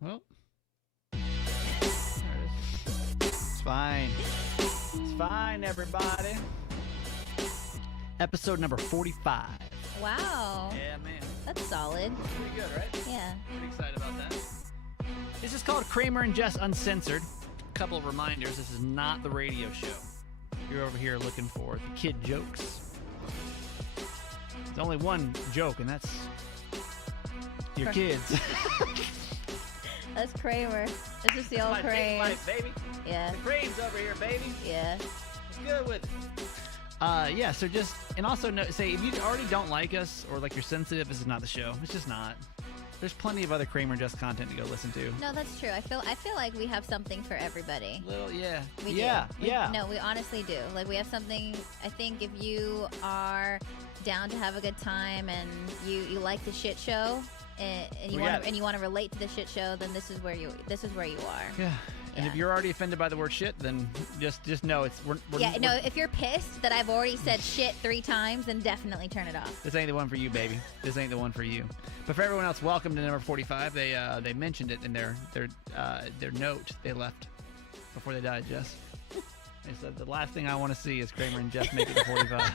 Well, there it is. It's fine. It's fine, everybody. Episode number 45. Wow. Yeah, man. That's solid. Pretty good, right? Yeah. Pretty excited about that. This is called Kramer and Jess Uncensored. A couple of reminders. This is not the radio show. You're over here looking for the kid jokes. There's only one joke, and that's your kids. That's Kramer. This is the old My Kramer. life, baby. Yeah. The Kramer's over here, baby. Yeah. What's good with it? Yeah, so just, and also say if you already don't like us or like you're sensitive, this is not the show. It's just not. There's plenty of other Kramer and Jess content to go listen to. No, that's true. I feel like we have something for everybody. Little, yeah. We yeah, do. yeah. No, we honestly do. Like, we have something. I think if you are down to have a good time and you like the shit show and you want to relate to the shit show, then this is where you are. Yeah. And if you're already offended by the word shit, then just know it's we're if you're pissed that I've already said shit 3 times, then definitely turn it off. This ain't the one for you, baby. This ain't the one for you. But for everyone else, welcome to number 45. They mentioned it in their note they left before they died, Jess. They said the last thing I want to see is Kramer and Jess make it to 45.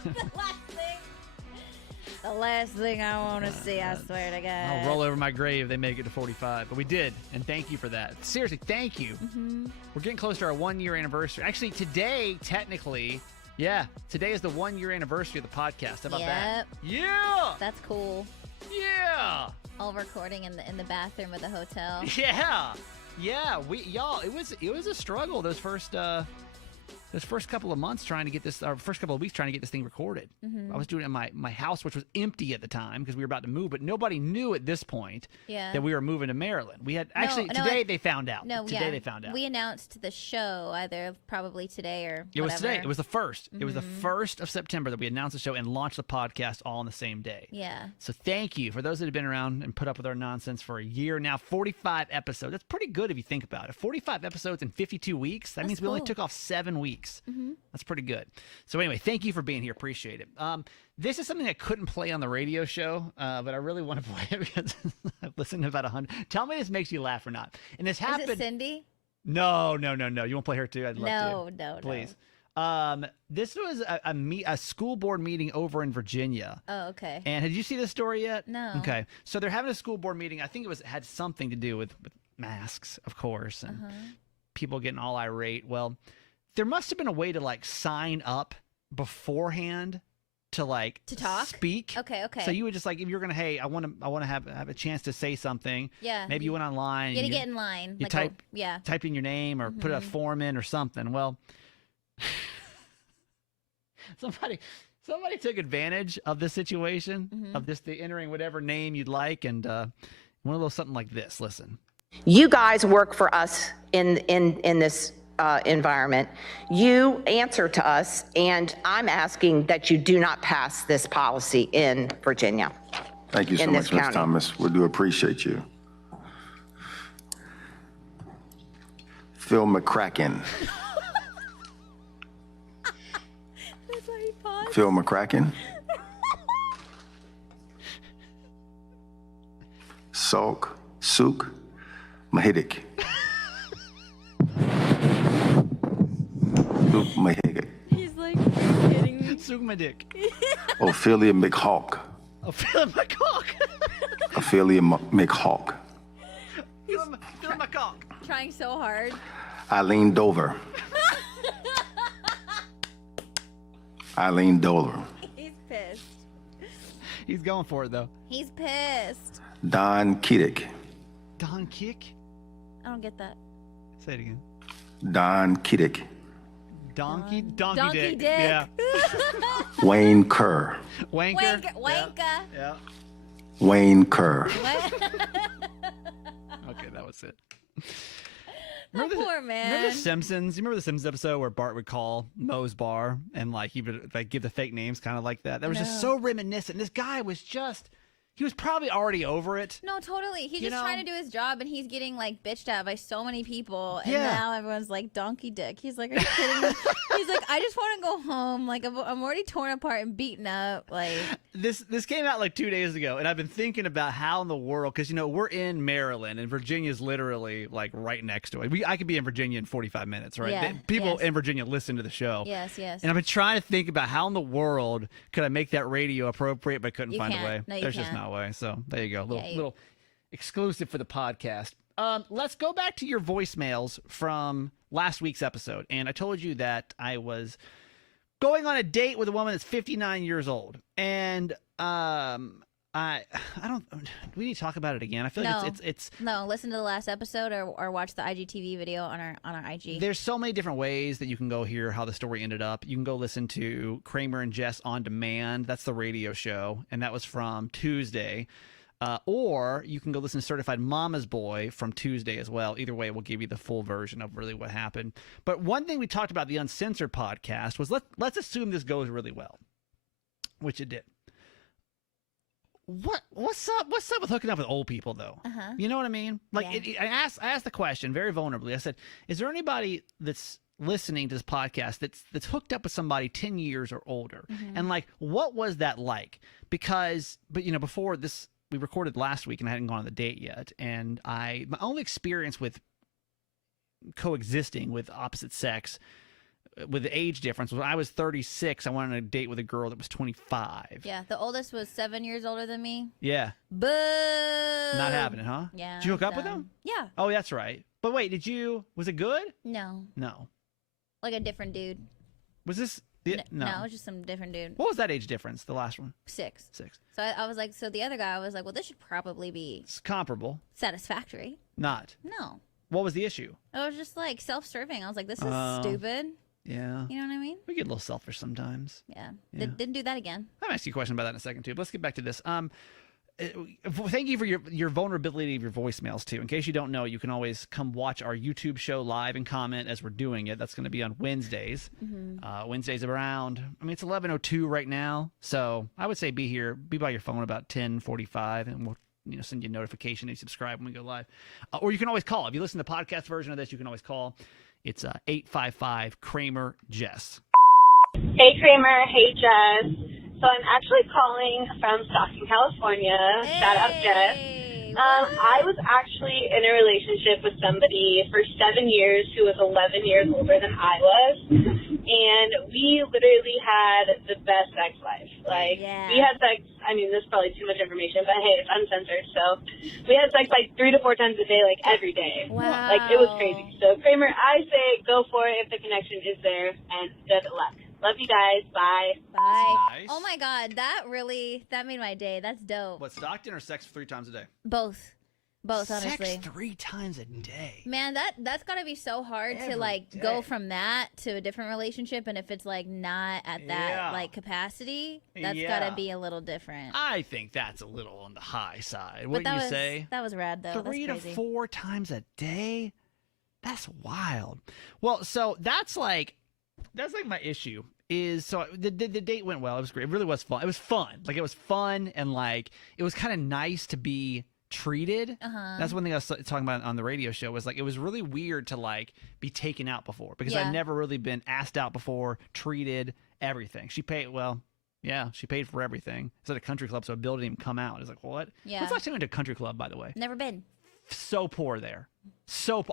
The last thing I want to see, I swear to God. I'll roll over my grave if they make it to 45. But we did, and thank you for that. Seriously, thank you. Mm-hmm. We're getting close to our 1-year anniversary. Actually, today, technically, today is the 1-year anniversary of the podcast. How about that? Yeah! That's cool. Yeah! All recording in the bathroom of the hotel. Yeah! Yeah, it was a struggle those first couple of months trying to get this, or first couple of weeks trying to get this thing recorded. Mm-hmm. I was doing it in my house, which was empty at the time because we were about to move, but nobody knew at this point that we were moving to Maryland. We had today they found out. They found out. We announced the show either probably today or it whatever. was today. It was the 1st. Mm-hmm. It was the 1st of September that we announced the show and launched the podcast all on the same day. Yeah. So thank you for those that have been around and put up with our nonsense for a year now. 45 episodes. That's pretty good if you think about it. 45 episodes in 52 weeks. That means we only took off 7 weeks. Mm-hmm. That's pretty good. So anyway, thank you for being here. Appreciate it. This is something I couldn't play on the radio show, but I really want to play it because I've listened to about 100. Tell me this makes you laugh or not. And this happened. Is it Cindy? No. You want to play her too? I'd love to. No. Please. This was a school board meeting over in Virginia. Oh, okay. And did you see this story yet? No. Okay. So they're having a school board meeting. I think had something to do with masks, of course, and people getting all irate. Well, there must have been a way to sign up beforehand to talk, speak. Okay. So you would just if you're gonna, hey, I want to have a chance to say something. Yeah. Maybe you went online. You had to get in line. You type in your name or put a form in or something. Well, somebody took advantage of this situation of the entering whatever name you'd like, and one of those something like this. Listen. You guys work for us in this environment. You answer to us, and I'm asking that you do not pass this policy in Virginia. Thank you so much, Ms. Thomas. We do appreciate you. Phil McCracken. That's why he paused. Phil McCracken. Sook Mahidik. He's like, are you kidding me? Suck dick. Ophelia McHawk. Ophelia McHawk. Ophelia McHawk. Phil McHawk. Trying so hard. Eileen Dover. Eileen Dover. He's pissed. He's going for it though. He's pissed. Don Kiddick. Don Kick? I don't get that. Say it again. Don Kiddick. Donkey Dick. Yeah. Wayne Kerr. Wanker. Wanka. Yeah. Wayne Kerr. Okay, that was it. Poor man. Remember the Simpsons? You remember the Simpsons episode where Bart would call Moe's bar and he would give the fake names kind of like that? That was just so reminiscent. This guy was just he was probably already over it. No, totally. He's just trying to do his job, and he's getting like bitched at by so many people, and now everyone's like donkey dick. He's like, are you kidding me? He's like, I just want to go home. Like I'm already torn apart and beaten up. Like this came out like 2 days ago, and I've been thinking about how in the world, because we're in Maryland, and Virginia's literally like right next to it. I could be in Virginia in 45 minutes, right? Yeah, People in Virginia listen to the show. Yes. And I've been trying to think about how in the world could I make that radio appropriate, but I couldn't find a way. No, There's just no way. So there you go. Little exclusive for the podcast. Let's go back to your voicemails from last week's episode. And I told you that I was going on a date with a woman that's 59 years old. And I don't. Do we need to talk about it again? I feel like it's no. Listen to the last episode or watch the IGTV video on our IG. There's so many different ways that you can go hear how the story ended up. You can go listen to Kramer and Jess on Demand. That's the radio show, and that was from Tuesday. Or you can go listen to Certified Mama's Boy from Tuesday as well. Either way, we'll give you the full version of really what happened. But one thing we talked about the Uncensored podcast was let's assume this goes really well, which it did. What's up with hooking up with old people though? You know what I mean? Like I asked the question very vulnerably. I said, is there anybody that's listening to this podcast that's hooked up with somebody 10 years or older? And like, what was that like? Because before this, we recorded last week and I hadn't gone on the date yet. And my only experience with coexisting with opposite sex with the age difference was when I was 36. I went on a date with a girl that was 25. Yeah, the oldest was 7 years older than me. Yeah. Boo! Not having it, huh? Yeah. Did you hook up with him? Yeah. Oh, that's right. But wait, was it good? No. Like a different dude. Was this? No, it was just some different dude. What was that age difference, the last one? 6. 6. So I was like, so the other guy, I was like, well, this should probably be It's comparable. satisfactory. Not. No. What was the issue? It was just like self-serving. I was like, this is stupid. Yeah. You know what I mean? We get a little selfish sometimes. Yeah. Didn't do that again. I'm asking you a question about that in a second, too. But let's get back to this. Thank you for your vulnerability of your voicemails, too. In case you don't know, you can always come watch our YouTube show live and comment as we're doing it. That's going to be on Wednesdays. Wednesdays around, it's 11:02 right now. So I would say be by your phone about 10:45, and we'll send you a notification and subscribe when we go live. Or you can always call. If you listen to the podcast version of this, you can always call. It's 855 Kramer Jess. Hey Kramer, hey Jess. So I'm actually calling from Stockton, California. Hey. Shout out Jess. I was actually in a relationship with somebody for 7 years who was 11 years older than I was. And we literally had the best sex life. We had sex, this is probably too much information, but hey, it's uncensored. So we had sex 3 to 4 times a day, every day. Wow. It was crazy. So Kramer, I say go for it if the connection is there, and good luck. Love you guys. Bye. Bye. Nice. Oh my God, that made my day. That's dope. What, Stockton or sex 3 times a day? Both, honestly. Sex 3 times a day. Man, that's gotta be so hard to go from that to a different relationship, and if it's not at that capacity, that's gotta be a little different. I think that's a little on the high side. But What you say? That was rad though. 3 that's to crazy. 4 times a day? That's wild. Well, so that's my issue. So the date went well. It was great. It really was fun. It was fun. It was fun, and it was kind of nice to be treated. That's one thing I was talking about on the radio show, was it was really weird to be taken out before, because I've never really been asked out before, treated, everything. She paid for everything. It's at a country club, so a bill didn't even come out. It's what? Yeah. What's last time I went to a country club, by the way? Never been. So poor there.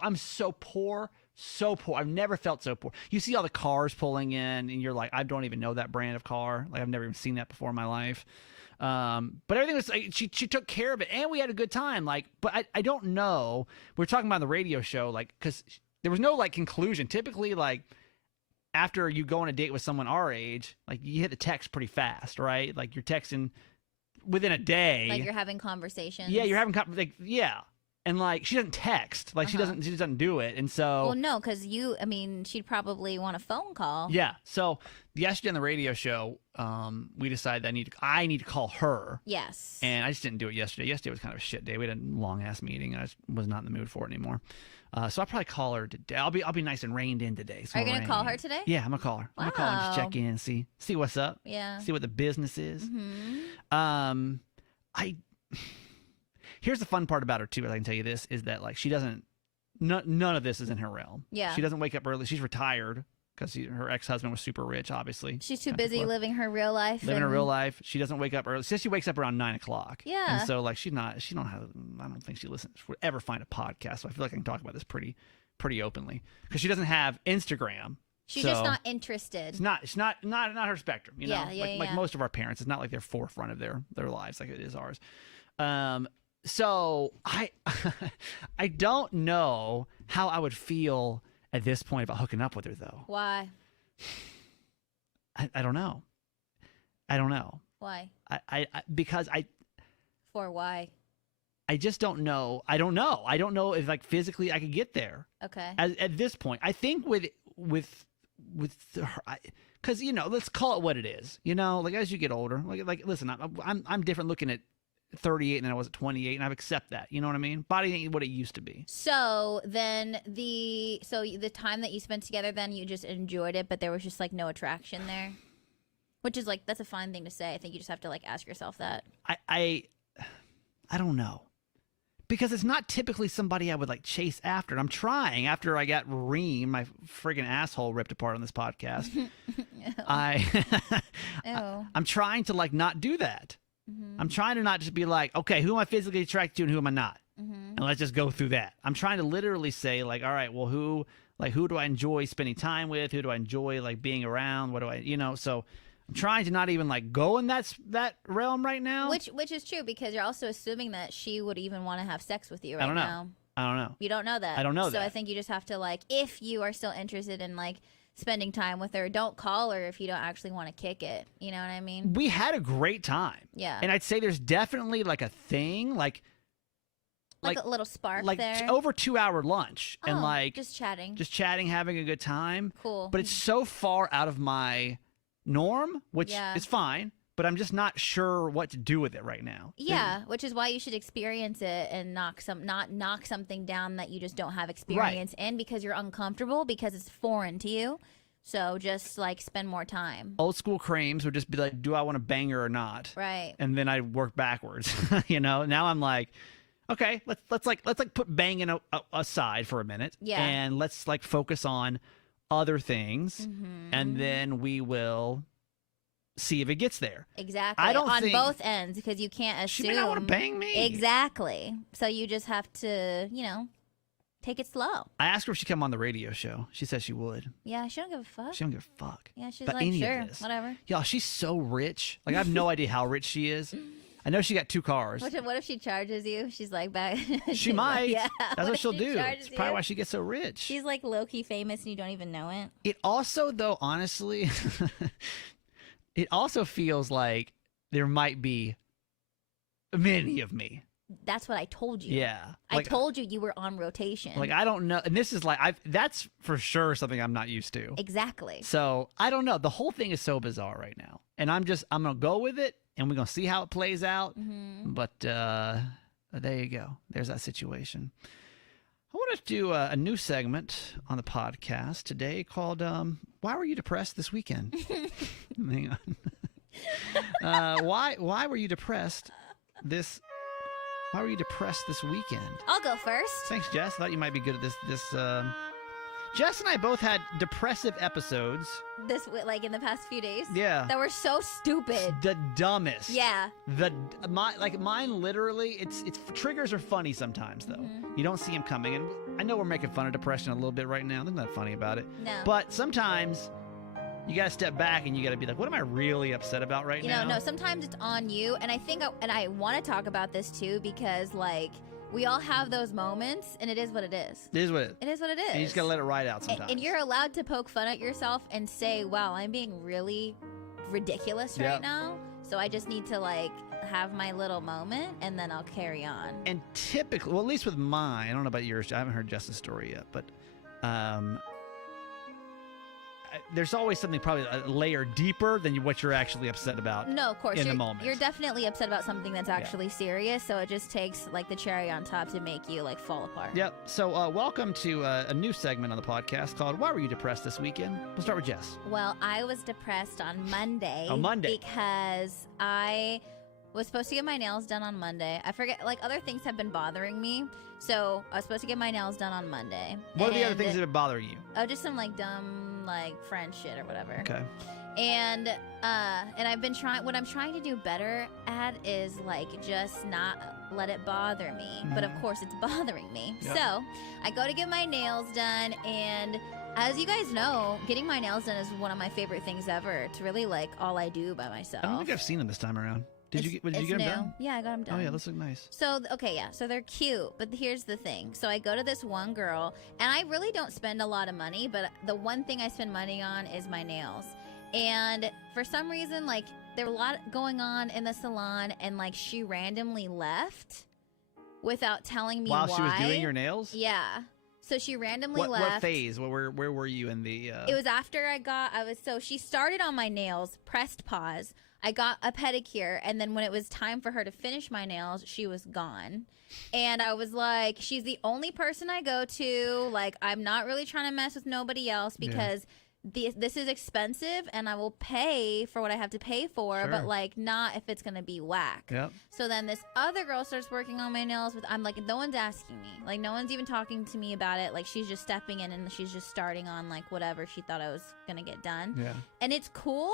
I'm so poor. So poor. I've never felt so poor. You see all the cars pulling in, and you're like, I don't even know that brand of car. I've never even seen that before in my life. But everything was she took care of it, and we had a good time. But I don't know. We were talking about the radio show, because there was no conclusion. Typically, after you go on a date with someone our age, you hit the text pretty fast, right? You're texting within a day. You're having conversations. Yeah, you're having yeah. And she doesn't text, she doesn't do it, and so. Well, no, because she'd probably want a phone call. Yeah. So yesterday on the radio show, we decided that I need to call her. Yes. And I just didn't do it yesterday. Yesterday was kind of a shit day. We had a long ass meeting. I just was not in the mood for it anymore. So I'll probably call her today. I'll be nice and reined in today. So are you gonna call her today? Yeah, I'm gonna call her. Wow. I'm gonna call her and just check in, see what's up. Yeah. See what the business is. Mm-hmm. here's the fun part about her too. I can tell you this is that like she doesn't. None of this is in her realm. Yeah. She doesn't wake up early. She's retired because her ex-husband was super rich, obviously. She's too busy living her real life. Living her real life. She doesn't wake up early. She says she wakes up around 9 o'clock. Yeah. And so like I don't think she would ever find a podcast. So I feel like I can talk about this pretty openly because she doesn't have Instagram. She's just not interested. It's not her spectrum. You know, like most of our parents, it's not like their forefront of their lives like it is ours. So I don't know how I would feel at this point about hooking up with her though. Why? I don't know. I don't know. Why? Because why? I just don't know. I don't know. I don't know if like physically I could get there. Okay. At this point, I think with her, because you know, let's call it what it is. You know, like as you get older, like listen, I'm different looking at 38 than I was at 28, and I accept that. You know what I mean? Body ain't what it used to be. So then the time that you spent together, then you just enjoyed it, but there was just like no attraction there, which is like that's a fine thing to say. I think you just have to like ask yourself that. I don't know. Because it's not typically somebody I would like chase after. And I'm trying after I got Reem, my friggin' asshole ripped apart on this podcast. I'm trying to like not do that. I'm trying to not just be like, okay, who am I physically attracted to and who am I not? And let's just go through that. I'm trying to literally say like, all right, well, who do I enjoy spending time with? Who do I enjoy like being around? What do I, so I'm trying to not even like go in that realm right now. Which is true because you're also assuming that she would even want to have sex with you right now. I don't know. You don't know that. I don't know that. So I think you just have to like, if you are still interested in like spending time with her, don't call her if you don't actually want to kick it. You know what I mean? We had a great time. Yeah. And I'd say there's definitely like a thing, like a little spark like there. over 2-hour lunch and like just chatting, having a good time. Cool. But it's so far out of my norm, which is fine, but I'm just not sure what to do with it right now. Yeah, which is why you should experience it and not knock something down that you just don't have experience in because you're uncomfortable because it's foreign to you. So just like spend more time. Old school Krames would just be like, do I want to bang her or not? Right. And then I work backwards. Now I'm like, okay, let's put banging aside for a minute. Yeah. And let's like focus on other things, and then we will see if it gets there. Exactly. I don't think both ends because you can't assume. She may not want to bang me. Exactly. So you just have to, take it slow. I asked her if she'd come on the radio show. She said she would. Yeah, she don't give a fuck. She don't give a fuck. Yeah, she's about like, any sure, of this. whatever. Y'all, she's so rich. Like I have no idea how rich she is. I know she got 2 cars. What if she charges you? She's like back. She might. Yeah. That's what she'll do. It's probably why she gets so rich. She's like low-key famous and you don't even know it. It also, though, honestly, it also feels like there might be many of me. That's what I told you. Yeah. I told you were on rotation. Like, I don't know. And this is like, that's for sure something I'm not used to. Exactly. So, I don't know. The whole thing is so bizarre right now. And I'm going to go with it. And we're going to see how it plays out. But there you go. There's that situation. I want to do a new segment on the podcast today called Why Were You Depressed This Weekend? Hang on. Why were you depressed this weekend? I'll go first. Thanks, Jess. I thought you might be good at this. Jess and I both had depressive episodes. Like in the past few days? Yeah. That were so stupid. The dumbest. Yeah. Mine literally, it's triggers are funny sometimes though. You don't see them coming. And I know we're making fun of depression a little bit right now. There's nothing funny about it. No. But sometimes you got to step back and you got to be like, what am I really upset about right now? No, sometimes it's on you. And I think, and I want to talk about this too because like, we all have those moments, and it is what it is. It is what it is. It is what it is. And you just got to let it ride out sometimes. And you're allowed to poke fun at yourself and say, wow, I'm being really ridiculous right now. So I just need to, like, have my little moment, and then I'll carry on. And typically, well, at least with mine, I don't know about yours. I haven't heard Jess's story yet, but there's always something probably a layer deeper than what you're actually upset about. No, of course. In the moment. You're definitely upset about something that's actually serious, so it just takes like the cherry on top to make you like fall apart. Yep. So welcome to a new segment on the podcast called Why Were You Depressed This Weekend? We'll start with Jess. Well, I was depressed on Monday. On Monday. Because I Was supposed to get my nails done on Monday. I forget, like, other things have been bothering me. So I was supposed to get my nails done on Monday. What are the other things that have been bothering you? Oh, just some, like, dumb, like, French shit or whatever. Okay. And I've been trying, what I'm trying to do better at is, like, just not let it bother me. But, of course, it's bothering me. Yep. So I go to get my nails done, and as you guys know, getting my nails done is one of my favorite things ever. It's really, like, all I do by myself. I don't think I've seen them this time around. Did you get them done? Yeah, I got them done. Oh, yeah, those look nice. So, okay, yeah. So they're cute. But here's the thing. So I go to this one girl, and I really don't spend a lot of money, but the one thing I spend money on is my nails. And for some reason, like, there was a lot going on in the salon, and, like, she randomly left without telling me While why. she was doing your nails? Yeah. So she randomly left. What phase? Where were you in the... It was after so she started on my nails, pressed pause. I got a pedicure, and then when it was time for her to finish my nails, she was gone. And I was like, she's the only person I go to. Like, I'm not really trying to mess with nobody else because this is expensive, and I will pay for what I have to pay for, but, like, not if it's going to be whack. Yep. So then this other girl starts working on my nails. I'm like, no one's asking me. Like, no one's even talking to me about it. Like, she's just stepping in, and she's just starting on, like, whatever she thought I was going to get done. Yeah. And it's cool.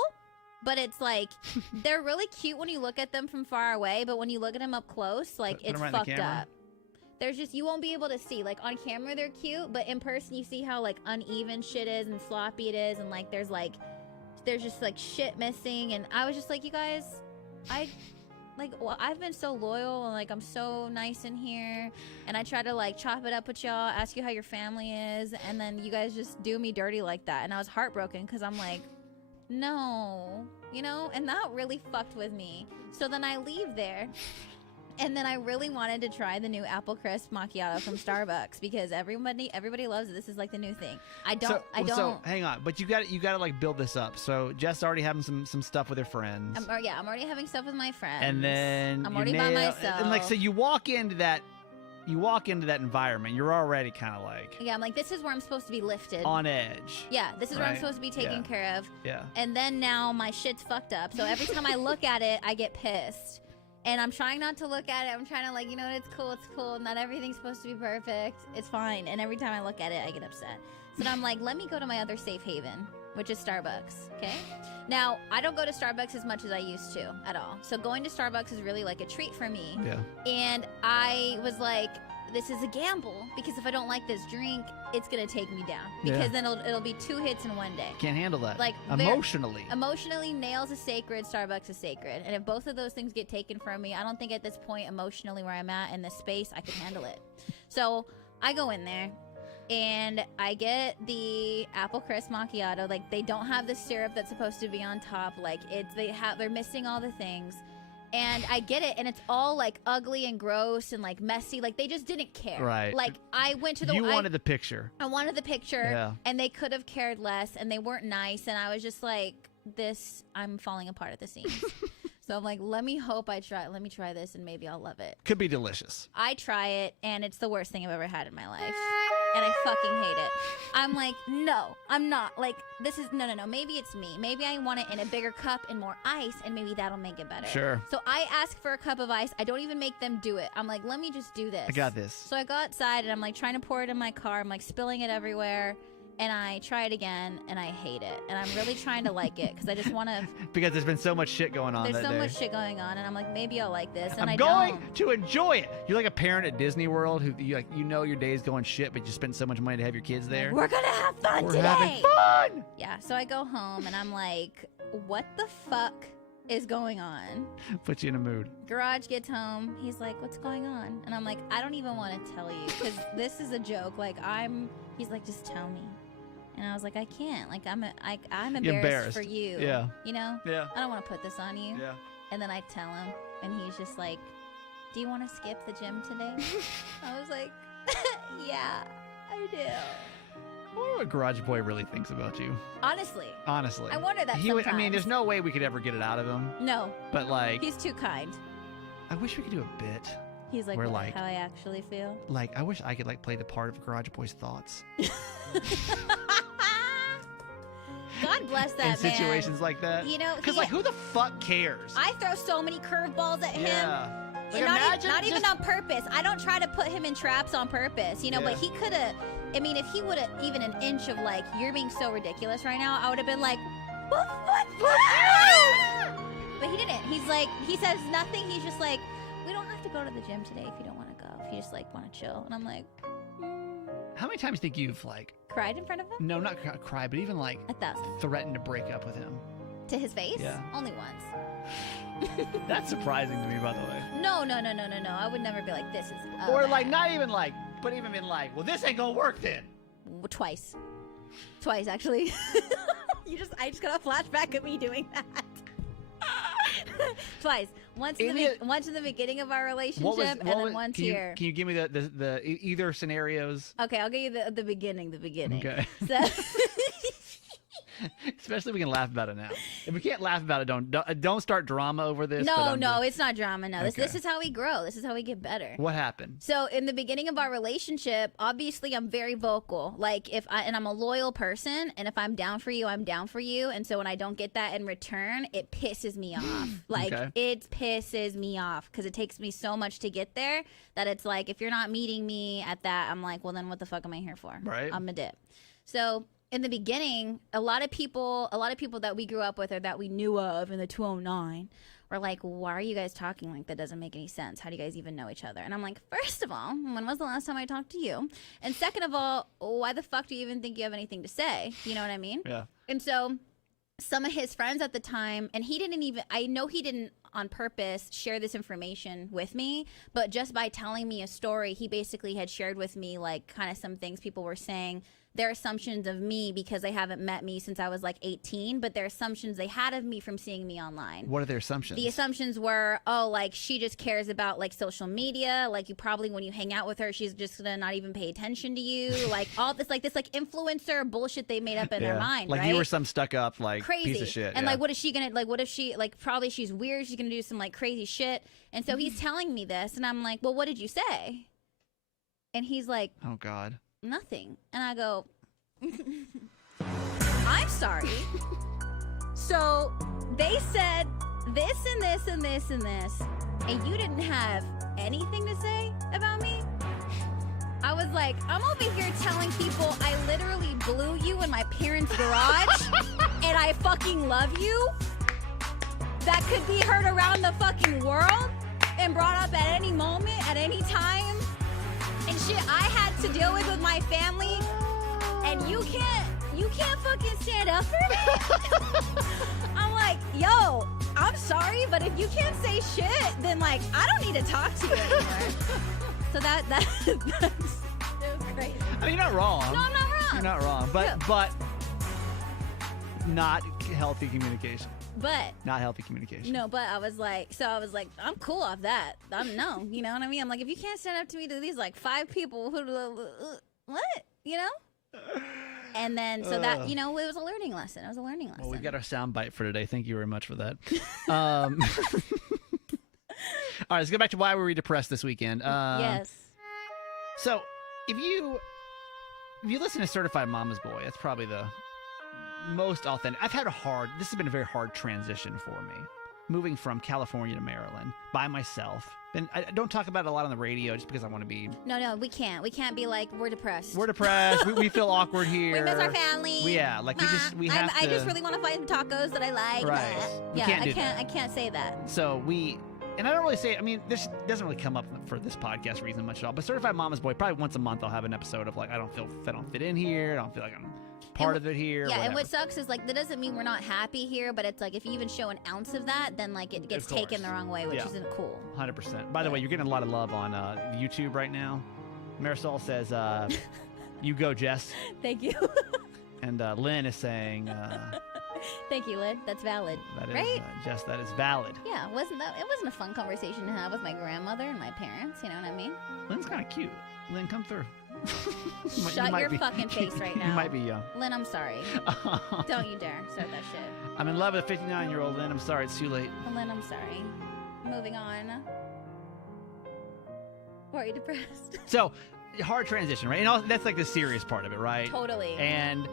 But it's like, they're really cute when you look at them from far away, but when you look at them up close, like, it's fucked up. There's just, you won't be able to see. Like, on camera, they're cute, but in person, you see how, like, uneven shit is and sloppy it is, and, like, there's just, like, shit missing, and I was just like, you guys, I've been so loyal, and, like, I'm so nice in here, and I try to, like, chop it up with y'all, ask you how your family is, and then you guys just do me dirty like that, and I was heartbroken, because I'm like, no, you know, and that really fucked with me. So then I leave there, and then I really wanted to try the new apple crisp macchiato from Starbucks because everybody loves it. This is like the new thing. I don't. So hang on, but you got to like build this up. So Jess already having some stuff with her friends. I'm already having stuff with my friends. And then I'm already by myself. And like, so you walk into that environment, you're already kind of like... Yeah, I'm like, this is where I'm supposed to be lifted. On edge. Yeah, this is where I'm supposed to be taken care of. Yeah. And then now my shit's fucked up. So every time I look at it, I get pissed. And I'm trying not to look at it. I'm trying to, like, you know, it's cool. Not everything's supposed to be perfect. It's fine. And every time I look at it, I get upset. So then I'm like, let me go to my other safe haven, which is Starbucks, okay? Now, I don't go to Starbucks as much as I used to at all. So going to Starbucks is really like a treat for me. Yeah. And I was like, this is a gamble because if I don't like this drink, it's going to take me down. Because then it'll be 2 hits in one day. Can't handle that. Like emotionally. Emotionally, nails is sacred, Starbucks is sacred. And if both of those things get taken from me, I don't think at this point emotionally where I'm at in this space, I can handle it. So I go in there. And I get the apple crisp macchiato. Like, they don't have the syrup that's supposed to be on top. Like, they're missing all the things. And I get it, and it's all, like, ugly and gross and, like, messy. Like, they just didn't care. Right. Like, I went to the... You wanted the picture. I wanted the picture, and they could have cared less, and they weren't nice, and I was just like, I'm falling apart at the seams. So I'm like, let me try this, and maybe I'll love it. Could be delicious. I try it, and it's the worst thing I've ever had in my life. And I fucking hate it. I'm like, no, I'm not. Like, this is, no. Maybe it's me. Maybe I want it in a bigger cup and more ice, and maybe that'll make it better. Sure. So I ask for a cup of ice. I don't even make them do it. I'm like, let me just do this. I got this. So I go outside, and I'm like trying to pour it in my car. I'm like spilling it everywhere. And I try it again, and I hate it. And I'm really trying to like it because I just want to. Because there's been so much shit going on. There's so much shit going on, and I'm like, maybe I'll like this. And I'm going to enjoy it. You're like a parent at Disney World who, you know, your day's going shit, but you spent so much money to have your kids there. We're gonna have fun today. We're having fun. Yeah. So I go home, and I'm like, what the fuck is going on? Put you in a mood. Garage gets home. He's like, what's going on? And I'm like, I don't even want to tell you because this is a joke. Like, he's like, just tell me. And I was like, I can't. Like, I'm embarrassed for you. Yeah. You know? Yeah. I don't want to put this on you. Yeah. And then I tell him, and he's just like, do you want to skip the gym today? I was like, yeah, I do. I wonder what Garage Boy really thinks about you. Honestly. I wonder that sometimes. I mean, there's no way we could ever get it out of him. No. But, like... He's too kind. I wish we could do a bit. He's like, how I actually feel. Like, I wish I could, like, play the part of Garage Boy's thoughts. God bless that in man. situations like that. You know, because like who the fuck cares? I throw so many curveballs at him. Yeah. Like, Not even on purpose. I don't try to put him in traps on purpose, you know, but he could have, I mean, if he would have even an inch of like, you're being so ridiculous right now, I would have been like, what? But he didn't. He's like, he says nothing. He's just like, we don't have to go to the gym today if you don't want to go. If you just like want to chill. And I'm like, How many times do you think you've like cried in front of him? No, not cry, but even like 1,000. Threatened to break up with him. To his face? Yeah. Only once. That's surprising to me, by the way. No. I would never be like, this is. Or like, not even like, but even been like, well, this ain't gonna work then. Twice, actually. I just got a flashback of me doing that. Twice. Once in the beginning of our relationship, and then once here. Can you give me the either scenarios? Okay, I'll give you the beginning. Okay. So. Especially if we can laugh about it now. If we can't laugh about it, don't start drama over this. No, it's not drama. No, Okay. this is how we grow. This is how we get better. What happened? So in the beginning of our relationship, obviously I'm very vocal. Like and I'm a loyal person, and if I'm down for you, I'm down for you. And so when I don't get that in return, it pisses me off. Like it pisses me off because it takes me so much to get there that it's like if you're not meeting me at that, I'm like, well then what the fuck am I here for? Right. I'm a dip. So in the beginning, a lot of people that we grew up with or that we knew of in the 209 were like, why are you guys talking like that? Doesn't make any sense. How do you guys even know each other? And I'm like, first of all, when was the last time I talked to you? And second of all, why the fuck do you even think you have anything to say? You know what I mean? Yeah. And so some of his friends at the time, and I know he didn't on purpose share this information with me, but just by telling me a story, he basically had shared with me like kind of some things people were saying. Their assumptions of me because they haven't met me since I was like 18, but their assumptions they had of me from seeing me online. What are their assumptions? The assumptions were, like she just cares about like social media. Like you probably when you hang out with her, she's just gonna not even pay attention to you. Like all this influencer bullshit they made up in their mind. Like right? you were some stuck up like crazy piece of shit. And like what is she gonna like? What if she like probably she's weird? She's gonna do some like crazy shit. And so he's telling me this, and I'm like, well, what did you say? And he's like, oh God. Nothing. And I go, I'm sorry. So they said this and this and this and this, and you didn't have anything to say about me? I was like, I'm over here telling people I literally blew you in my parents' garage and I fucking love you. That could be heard around the fucking world and brought up at any moment, at any time. And shit I had to deal with my family, and you can't fucking stand up for me? I'm like, yo, I'm sorry, but if you can't say shit, then like I don't need to talk to you anymore. So that's crazy. I mean, you're not wrong. No, I'm not wrong. You're not wrong, but not healthy communication. But not healthy communication. No, but I was like, I'm cool off that. No, you know what I mean? I'm like, if you can't stand up to me to these like 5 people who, what, you know? And then, so that, you know, it was a learning lesson. It was a learning lesson. Well, we've got our sound bite for today. Thank you very much for that. All right, let's go back to why were we depressed this weekend. Yes. So, if you listen to Certified Mama's Boy, that's probably the most authentic. This has been a very hard transition for me. Moving from California to Maryland by myself. And I don't talk about it a lot on the radio just because I want to be... No, we can't. We can't be like, we're depressed. We're depressed. we feel awkward here. We miss our family. Yeah, like we have to... I just really want to find some tacos that I like. Right. Yeah, I can't say that. So and I don't really say it. I mean, this doesn't really come up for this podcast reason much at all. But Certified Mama's Boy, probably once a month I'll have an episode of like, I don't fit in here. I don't feel like I'm part of it here. Yeah, whatever. And what sucks is like that doesn't mean we're not happy here, but it's like if you even show an ounce of that, then like it gets taken the wrong way, which isn't cool. 100%. By the way, you're getting a lot of love on YouTube right now. Marisol says, "You go, Jess." Thank you. And Lynn is saying, "Thank you, Lynn. That's valid." That is, right? Jess, that is valid. Yeah, it wasn't a fun conversation to have with my grandmother and my parents? You know what I mean? Lynn's kind of cute. Lynn, come through. Shut your fucking face right now. You might be young. Lynn, I'm sorry. Don't you dare start that shit. I'm in love with a 59-year-old Lynn. I'm sorry, it's too late. Lynn, I'm sorry. Moving on. Or are you depressed? So, hard transition, right? And that's like the serious part of it, right? Totally. And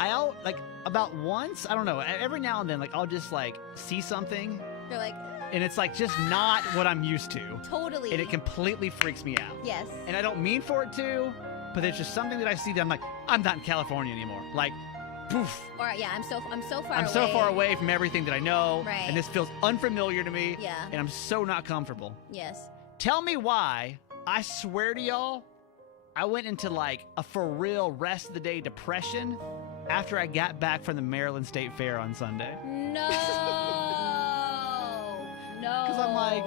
like about once, I don't know, every now and then, like I'll just like see something. You're like, and it's like just not what I'm used to. Totally. And it completely freaks me out. Yes. And I don't mean for it to, but there's just something that I see that I'm like, I'm not in California anymore. Like, poof. Or yeah, I'm so far away. I'm so far away from everything that I know. Right. And this feels unfamiliar to me. Yeah. And I'm so not comfortable. Yes. Tell me why, I swear to y'all, I went into like a for real rest of the day depression after I got back from the Maryland State Fair on Sunday. No. No. Because I'm like,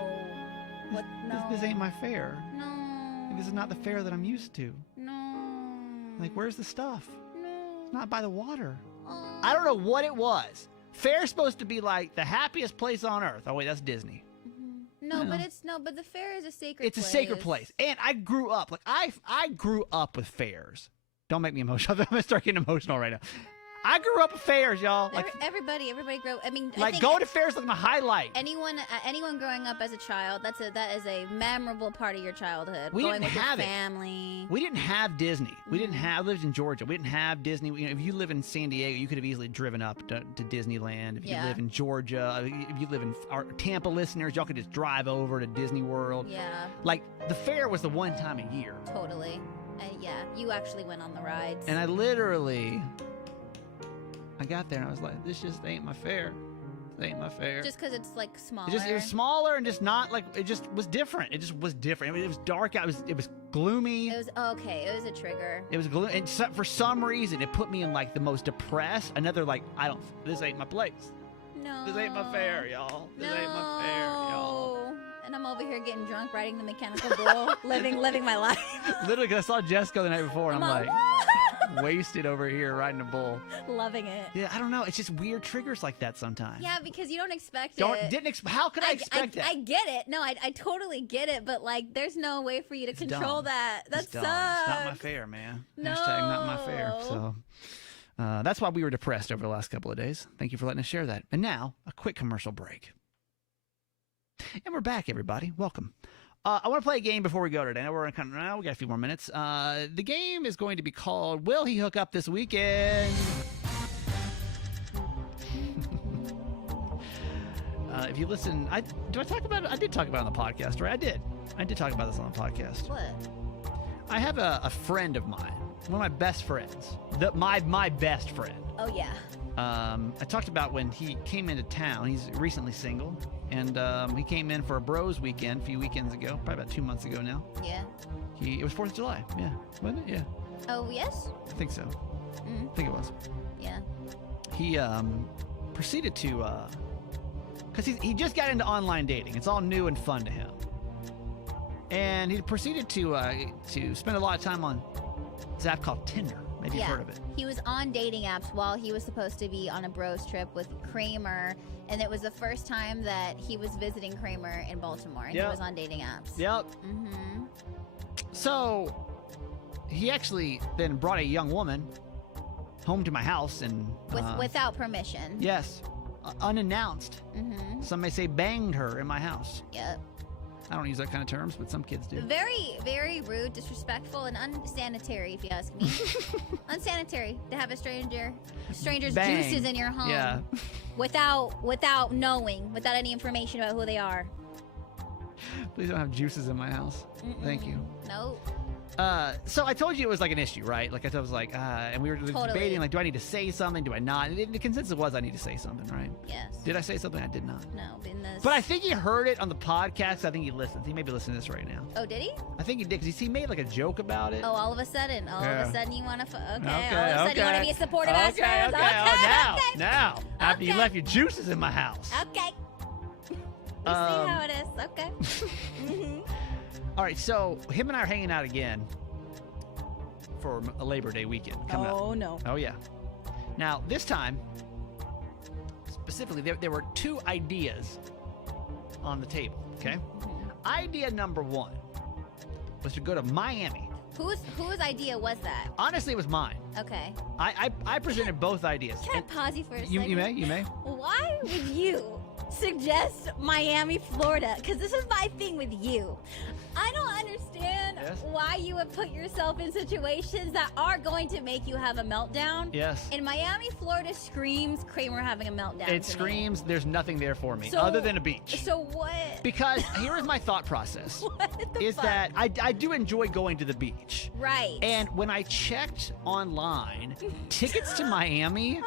what? No. This ain't my fair. No. Like, this is not the fair that I'm used to. No. Like, where's the stuff? No. It's not by the water. Oh. I don't know what it was. Fair's supposed to be like the happiest place on earth. Oh wait, that's Disney. No, but the fair is a sacred It's place. a sacred place. And I grew up, like I grew up with fairs. Don't make me emotional. I'm gonna start getting emotional right now. I grew up with fairs, y'all. Like everybody grew. I mean, I like think going to fairs like my highlight. Anyone growing up as a child, that is a memorable part of your childhood. We going didn't with have your it. family. We didn't have Disney. We didn't have. I lived in Georgia. We didn't have Disney. You know, if you live in San Diego, you could have easily driven up to Disneyland. If you live in Georgia, if you live in our Tampa listeners, y'all could just drive over to Disney World. Yeah. Like the fair was the one time a year. Totally. Yeah, you actually went on the rides. And I got there and I was like, this just ain't my fair. This ain't my fair. Just because it's like smaller. It was smaller and just not like, it just was different. It just was different. I mean, it was dark out. It was gloomy. It was, okay, it was a trigger. It was gloomy. And for some reason, it put me in like the most depressed. Another like, this ain't my place. No. This ain't my fair, y'all. This ain't my fair, y'all. And I'm over here getting drunk, riding the mechanical bull, living my life. Literally, because I saw Jessica the night before and I'm like, like, wasted over here riding a bull. loving it. Yeah, I don't know. It's just weird triggers like that sometimes. Yeah, because you don't expect it. How could I expect that? I get it. No, I totally get it. But like, there's no way for you to control that. That It's sucks. dumb. It's not my fair, man. No. Hashtag not my fair. So that's why we were depressed over the last couple of days. Thank you for letting us share that. And now, a quick commercial break. And we're back, everybody. Welcome. I want to play a game before we go today. Now we got a few more minutes. The game is going to be called Will He Hook Up This Weekend? If you listen, I did talk about it on the podcast, right? I did talk about this on the podcast. What? I have a friend of mine, one of my best friends, my best friend. Oh yeah. I talked about when he came into town. He's recently single, and he came in for a bros weekend a few weekends ago, probably about 2 months ago now. Yeah. It was 4th of July, yeah, wasn't it? Yeah. Oh yes. I think so. Mm. I think it was. Yeah. He proceeded to, because he just got into online dating. It's all new and fun to him, and he proceeded to spend a lot of time on this app called Tinder. Maybe you've heard of it. He was on dating apps while he was supposed to be on a bros trip with Kramer, and it was the first time that he was visiting Kramer in Baltimore, and he was on dating apps. Yep. Mm-hmm. So he actually then brought a young woman home to my house and without permission. Yes, unannounced. Mm-hmm. Some may say banged her in my house. Yep. I don't use that kind of terms, but some kids do. Very, very rude, disrespectful, and unsanitary, if you ask me. Unsanitary to have a stranger's Bang. juices in your home. Yeah. Without knowing, without any information about who they are. Please don't have juices in my house. Mm-mm. Thank you. Nope. So I told you it was like an issue, right? Like I was like, and we were debating, like, do I need to say something? Do I not? And the consensus was I need to say something, right? Yes. Did I say something? I did not. No, But I think he heard it on the podcast. I think he listened. He may be listening to this right now. Oh, did he? I think he did, because he made like a joke about it. Oh, all of a sudden you want to, all of a Okay, sudden you want to be a supportive ass friend. Now, after you left your juices in my house. Okay. We see how it is. Okay. Mm-hmm. All right, so him and I are hanging out again for a Labor Day weekend coming up. Oh, no. Oh, yeah. Now, this time, specifically, there were two ideas on the table, okay? Mm-hmm. Idea number one was to go to Miami. Whose idea was that? Honestly, it was mine. Okay. I presented both ideas. Can I pause you for a second? You may. Why would you suggest Miami, Florida, because this is my thing with you. I don't understand why you would put yourself in situations that are going to make you have a meltdown. Yes. And Miami, Florida screams Kramer having a meltdown. It screams there's nothing there for me other than a beach. So what? Because here is my thought process. That I do enjoy going to the beach. Right. And when I checked online, tickets to Miami,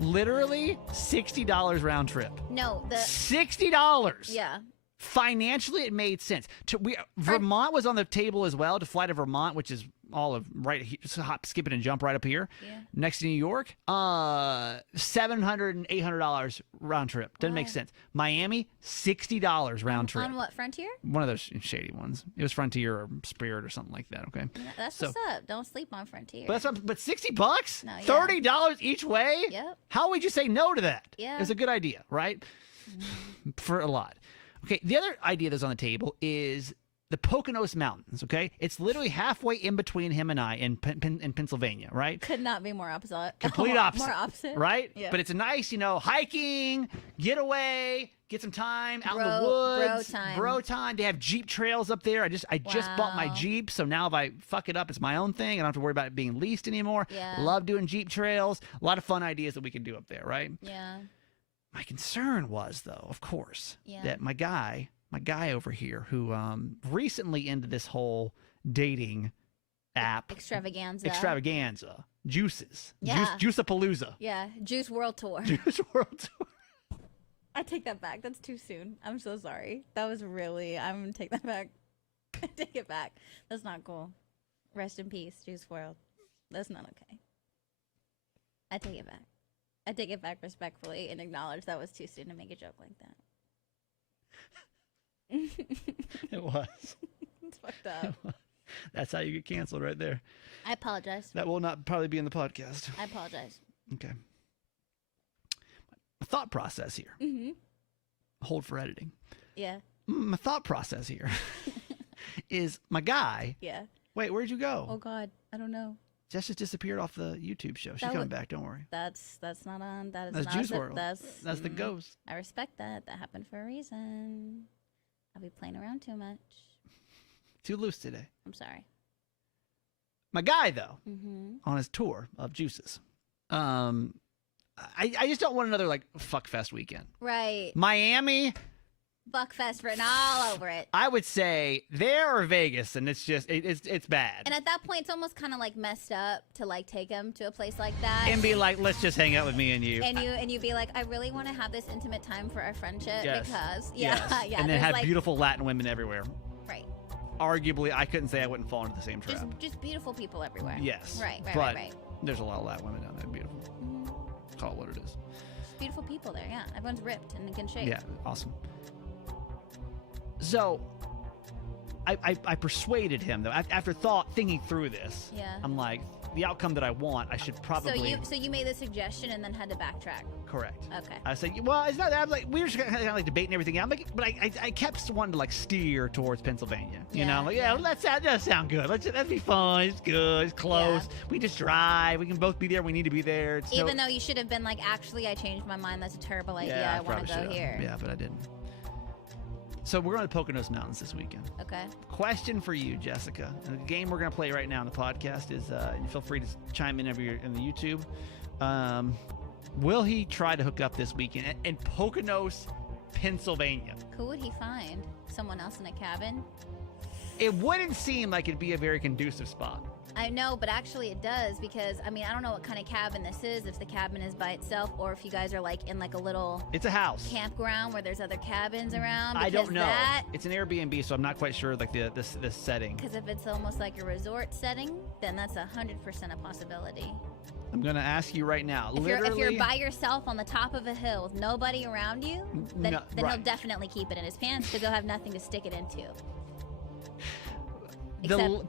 literally $60 round trip. No, $60. Yeah. Financially, it made sense. Vermont was on the table as well, to fly to Vermont, which is all of hop, skip it, and jump right up here. Yeah. Next to New York, $700 and $800 round trip. Doesn't make sense. Miami, $60 round trip. On what, Frontier? One of those shady ones. It was Frontier or Spirit or something like that. Okay. Yeah, that's what's up. Don't sleep on Frontier. But $60? No, $30 each way? Yep. How would you say no to that? Yeah. It's a good idea, right? For a lot. Okay, the other idea that's on the table is the Poconos Mountains, okay? It's literally halfway in between him and I in Pennsylvania, right? Could not be more opposite. Complete opposite. More opposite. Right? Yeah. But it's a nice, hiking, getaway, get some time out in the woods. Bro time. They have Jeep trails up there. I just bought my Jeep, so now if I fuck it up, it's my own thing. I don't have to worry about it being leased anymore. Yeah. Love doing Jeep trails. A lot of fun ideas that we can do up there, right? Yeah. My concern was, though, of course, that my guy over here who recently into this whole dating app extravaganza, Juices. Yeah. Juice-a-palooza. Yeah, Juice World Tour. Juice World Tour. I take that back. That's too soon. I'm so sorry. I'm going to take that back. I take it back. That's not cool. Rest in peace, Juice World. That's not okay. I take it back. I take it back respectfully and acknowledge that was too soon to make a joke like that. It was. It's fucked up. That's how you get canceled right there. I apologize. That will not probably be in the podcast. I apologize. Okay. My thought process here. Mm-hmm. Hold for editing. Yeah. My thought process here is my guy. Yeah. Wait, where'd you go? Oh, God. I don't know. Jess just disappeared off the YouTube show. She's coming back. Don't worry. That's not on. That's not Juice World. That's the ghost. I respect that. That happened for a reason. I'll be playing around too much. Too loose today. I'm sorry. My guy, though, on his tour of Juices, I just don't want another fuck fest weekend. Right. Miami. Buckfest written all over it. I would say there or Vegas, and it's just it's bad. And at that point, it's almost kind of messed up to take him to a place like that and be like, let's just hang out with me and you. And you be like, I really want to have this intimate time for our friendship because yeah. And then have beautiful Latin women everywhere. Right. Arguably, I couldn't say I wouldn't fall into the same trap. Just beautiful people everywhere. Yes. Right. There's a lot of Latin women down there. Beautiful. Call it what it is. Just beautiful people there. Yeah. Everyone's ripped and in good shape. Yeah. Awesome. So, I persuaded him, though. After thinking through this, I'm like, the outcome that I want, I should probably... So you made the suggestion and then had to backtrack. Correct. Okay. I said, well, it's not that. I'm like, we were just kind of debating everything out. But I kept wanting to steer towards Pennsylvania. You know, that does sound good. That'd be fun. It's good. It's close. Yeah. We just drive. We can both be there. We need to be there. Even though you should have been like, actually, I changed my mind. That's a terrible idea. Yeah, I want to go here. Yeah, but I didn't. So we're going to the Poconos Mountains this weekend. Okay. Question for you, Jessica. And the game we're going to play right now on the podcast is, and feel free to chime in in the YouTube. Will he try to hook up this weekend in Poconos, Pennsylvania? Who would he find? Someone else in a cabin? It wouldn't seem like it'd be a very conducive spot. I know, but actually it does because, I don't know what kind of cabin this is, if the cabin is by itself or if you guys are in a little... It's a house. ...campground where there's other cabins around. I don't know. It's an Airbnb, so I'm not quite sure this setting. Because if it's almost like a resort setting, then that's 100% a possibility. I'm going to ask you right now. If you're by yourself on the top of a hill with nobody around you, then he'll definitely keep it in his pants because he'll have nothing to stick it into.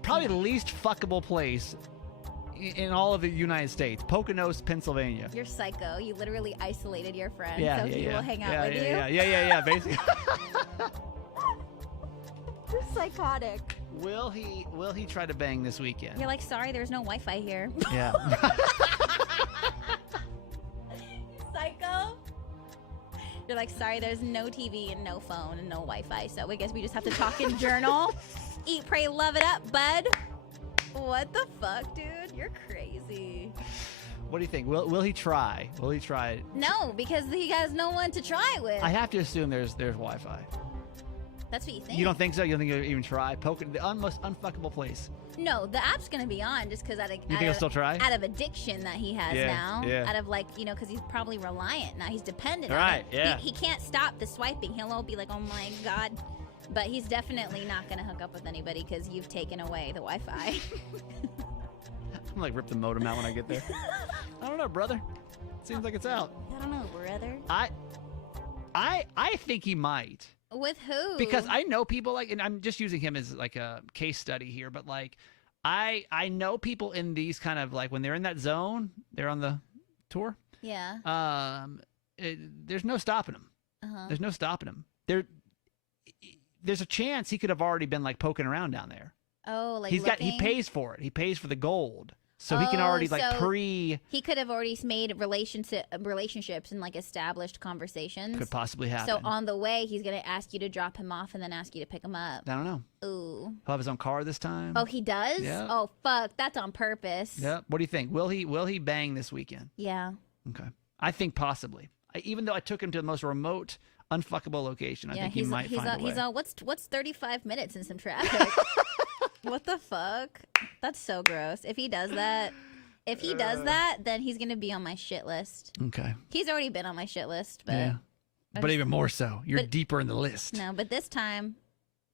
Probably the least fuckable place in all of the United States, Poconos, Pennsylvania. You're psycho. You literally isolated your friend, so he will hang out with you. Yeah, basically. You're psychotic. Will he try to bang this weekend? You're like, sorry, there's no Wi-Fi here. Yeah. Psycho. You're like, sorry, there's no TV and no phone and no Wi-Fi, so I guess we just have to talk and journal. Eat, pray, love it up, bud. What the fuck, dude? You're crazy. What do you think? Will he try? Will he try? No, because he has no one to try with. I have to assume there's Wi-Fi. That's what you think? You don't think so? You don't think he'll even try? Poke it, the most unfuckable place. No, the app's going to be on just because You think he'll still try? Out of addiction that he has now. Yeah. Out of like, because he's probably reliant now. He's dependent on right, it. Yeah. He can't stop the swiping. He'll all be like, oh my God. But he's definitely not going to hook up with anybody because you've taken away the Wi-Fi. I'm like, rip the modem out when I get there. I don't know, brother. Seems like it's out. I don't know, brother. I think he might. With who? Because I know people like, and I'm just using him as like a case study here, but like, I know people in these kind of like when they're in that zone, they're on the tour. Yeah. There's no stopping him. There's no stopping him. There's a chance he could have already been like poking around down there. Oh, like he pays for it. He pays for the gold. So he can already He could have already made relationships and like established conversations. Could possibly happen. So on the way, he's gonna ask you to drop him off and then ask you to pick him up. I don't know. Ooh. He'll have his own car this time. Oh, he does? Yeah. Oh fuck, that's on purpose. Yeah. What do you think? Will he bang this weekend? Yeah. Okay. I think possibly. Even though I took him to the most remote, unfuckable location, I think he might find a way. He's on what's 35 minutes in some traffic? What the fuck? That's so gross. If he does that, then he's gonna be on my shit list. Okay. He's already been on my shit list, but yeah. But even more so. You're deeper in the list. No, but this time,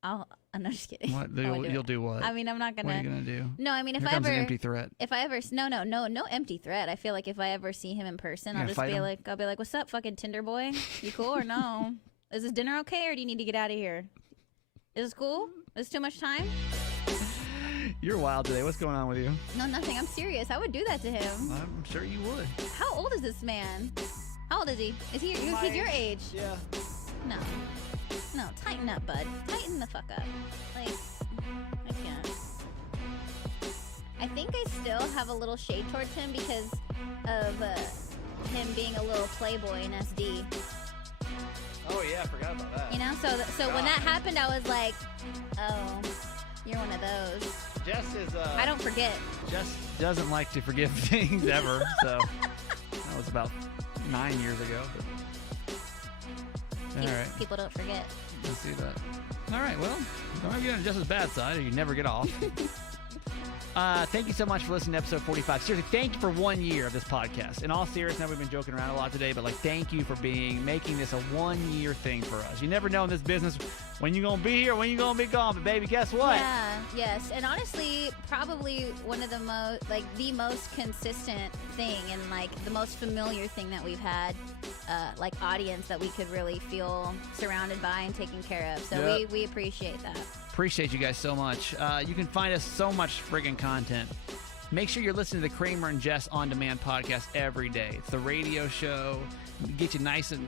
I'm not just kidding. What? You'll do what? I mean, I'm not gonna. What are you gonna do? No, I mean, if Here I comes ever an empty threat. No empty threat. I feel like if I ever see him in person, I'll be like, what's up, fucking Tinder boy? You cool or no? Is this dinner okay, or do you need to get out of here? Is this cool? Is this too much time? You're wild today. What's going on with you? No, nothing. I'm serious. I would do that to him. I'm sure you would. How old is this man? How old is he? He's your age? Yeah. No, tighten up, bud. Tighten the fuck up. Like, I can't. I think I still have a little shade towards him because of him being a little playboy in SD. Oh yeah, I forgot about that. So when that happened, I was like, oh, you're one of those. Jess is. I don't forget. Jess doesn't like to forgive things ever. So that was about 9 years ago. But... All right. People don't forget. Let's see that. All right. Well, don't ever get on Jess's bad side, or you never get off. Thank you so much for listening to episode 45. Seriously, thank you for 1 year of this podcast. In all seriousness, we've been joking around a lot today, but like, thank you for making this a 1 year thing for us. You never know in this business when you're gonna be here, when you're gonna be gone. But baby, guess what? Yeah, yes, and honestly, probably one of the most consistent thing and like the most familiar thing that we've had, like audience that we could really feel surrounded by and taken care of. So we appreciate that. Appreciate you guys so much. You can find us so much friggin' content. Make sure you're listening to the Kramer and Jess On Demand podcast every day. It's the radio show. Get you nice and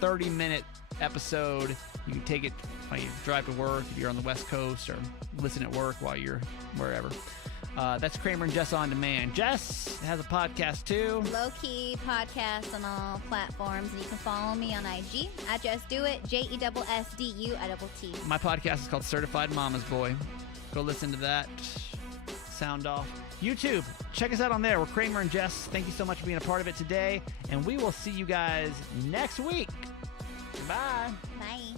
30-minute episode. You can take it while you drive to work, if you're on the West Coast, or listen at work while you're wherever. That's Kramer and Jess On Demand. Jess has a podcast too. Lowkey podcast on all platforms, and you can follow me on IG at Just Do It, JESSDUITT. My podcast is called Certified Mama's Boy. Go listen to that. Sound off. YouTube, check us out on there. We're Kramer and Jess. Thank you so much for being a part of it today, and we will see you guys next week. Bye. Bye.